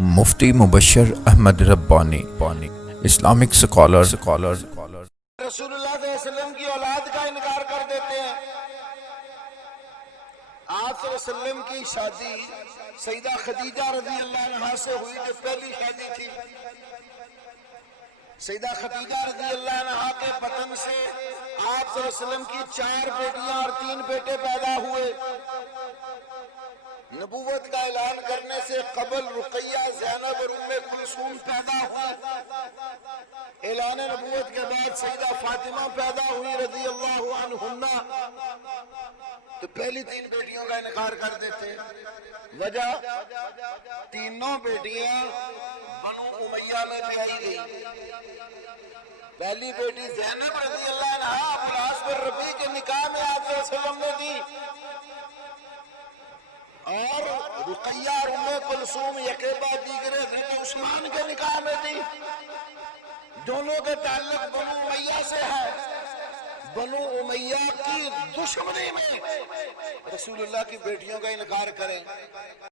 مفتی مبشر احمد ربانی Islamic scholar رسول اللہ صلی اللہ علیہ وسلم کی اولاد کا انکار کر دیتے ہیں۔ آپ صلی اللہ علیہ وسلم کی شادی سیدہ خدیجہ رضی اللہ عنہا سے ہوئی، جو پہلی شادی تھی۔ سیدہ خدیجہ رضی اللہ عنہا کے بطن سے آپ صلی اللہ علیہ وسلم کی 4 بیٹیاں اور 3 بیٹے پیدا ہوئے۔ نبوت کا اعلان کرنے سے قبل رقیہ، زینب اور ام کلثوم پیدا ہوئی۔ اعلان نبوت کے بعد سیدہ فاطمہ پیدا ہوئی رضی اللہ عنہن، تو پہلی 3 بیٹیوں کا انکار کر دیتے ہیں۔ وجہ تینوں بیٹیاں بنو امیہ میں بیائی گئی۔ پہلی بیٹی زینب رضی اللہ عنہا ابو العاص بن ربیع کے نکاح میں آپ صلی اللہ علیہ وسلم نے دی، اور رقیہ اور ام کلثوم یکے بعد دیگرے حضرت عثمان کے نکاح میں دی۔ دونوں کا تعلق بنو امیہ سے ہے۔ بنو امیہ کی دشمنی میں رسول اللہ کی بیٹیوں کا انکار کریں۔